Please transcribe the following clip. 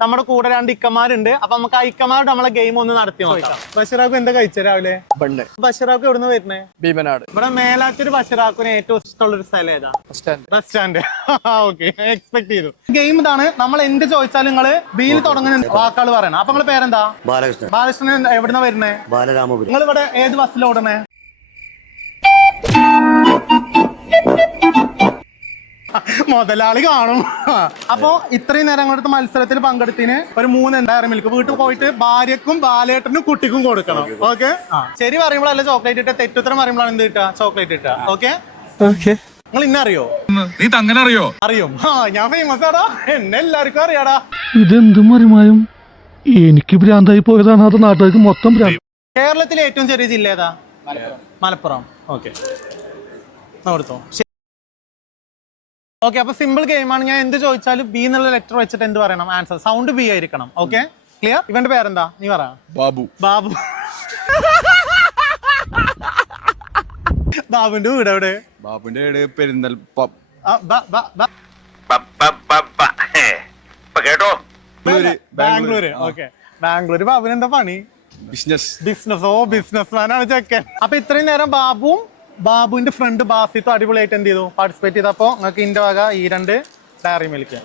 നമ്മുടെ കൂടെ 2 ഇക്കമാരുണ്ട്. അപ്പൊ നമുക്ക് ആ ഇക്കമാരോട് നമ്മളെ ഗെയിം ഒന്ന് നടത്തി നോക്കാം. ബഷീറാഖു എന്താ കഴിച്ച രാവിലെ? ബഷീറാഖു എവിടുന്ന് വരുന്നേ? ഭീമനാട്. ഇവിടെ മേലാറ്റൂർ ബഷീറാഖുവിന് ഏറ്റവും ഇഷ്ടമുള്ള ഒരു സ്ഥലം ഏതാ? Bus stand. ഓക്കെ, എക്സ്പെക്ട് ചെയ്തു. ഗെയിം ഇതാണ്. നമ്മൾ എന്ത് ചോദിച്ചാലും നിങ്ങള് ബിയിൽ തുടങ്ങുന്ന വാക്കുകൾ പറയണം. അപ്പൊ നിങ്ങള് പേരെന്താ? ബാലകൃഷ്ണൻ. ബാലകൃഷ്ണൻ എവിടുന്ന വരുന്നേ? ബാലരാമപുരം. നിങ്ങൾ ഇവിടെ ഏത് ബസ്സിൽ ഓടണേ? മുതലാളി കാണും. അപ്പൊ ഇത്രയും നേരം കൊടുത്ത് മത്സരത്തിൽ പങ്കെടുത്തിന് ഒരു 3 ഡയറി മിൽക്ക് വീട്ടിൽ പോയിട്ട് ഭാര്യക്കും ബാലേട്ടനും കുട്ടിക്കും കൊടുക്കണം. ഓക്കെ, ശരി പറയുമ്പോഴല്ല ചോക്ലേറ്റ് ഇട്ട, തെറ്റുത്തരം പറയുമ്പോഴാണ് എന്ത് കിട്ടുക? ചോക്ലേറ്റ് ഇട്ട. ഓക്കെ, നിങ്ങൾ ഇന്ന അറിയോ? നീ അങ്ങനെ അറിയോ? അറിയും. ഞാൻ ഫേമസ് ആടാ, എന്നെ എല്ലാവർക്കും അറിയാടാ. ഇതെന്തും മറിമായും എനിക്ക് ഭ്രാന്തായി പോയതാണ്. അത് നാട്ടുകാർക്ക് മൊത്തം ഭ്രാന്ത്. കേരളത്തിലെ ഏറ്റവും ചെറിയ ജില്ല ഏതാ? മലപ്പുറം. ഓക്കെ, കൊടുത്തോ. ഓക്കെ, അപ്പൊ സിമ്പിൾ ഗെയിമാണ്. ഞാൻ എന്ത് ചോദിച്ചാലും ബി എന്നുള്ള ലെറ്റർ വെച്ചിട്ട് എന്ത് പറയണം? ആൻസർ സൗണ്ട് ബി ആയിരിക്കണം. Okay, clear? ഇവന്റെ പേരെന്താ? നീ പറ. ബാബു. ബാബു. ബാബുന്റെ വീട് എവിടെ? ബാബുന്റെ വീട് പെരിന്തൽ. ബാംഗ്ലൂര്. ഓക്കെ, ബാംഗ്ലൂര്. ബാബുന് എന്താ പണി? ബിസിനസ്. ഓ, ബിസിനസ് മാനാണ് ചെക്കൻ. അപ്പൊ ഇത്രയും നേരം ബാബുവിന്റെ ഫ്രണ്ട് ബാസിത്തും അടിപൊളിയായിട്ട് എന്ത് ചെയ്തു? പാർട്ടിസിപ്പേറ്റ് ചെയ്തപ്പോ നിങ്ങൾക്ക് ഇന്റെ വക ഈ 2 ഡയറി മിൽക്ക്.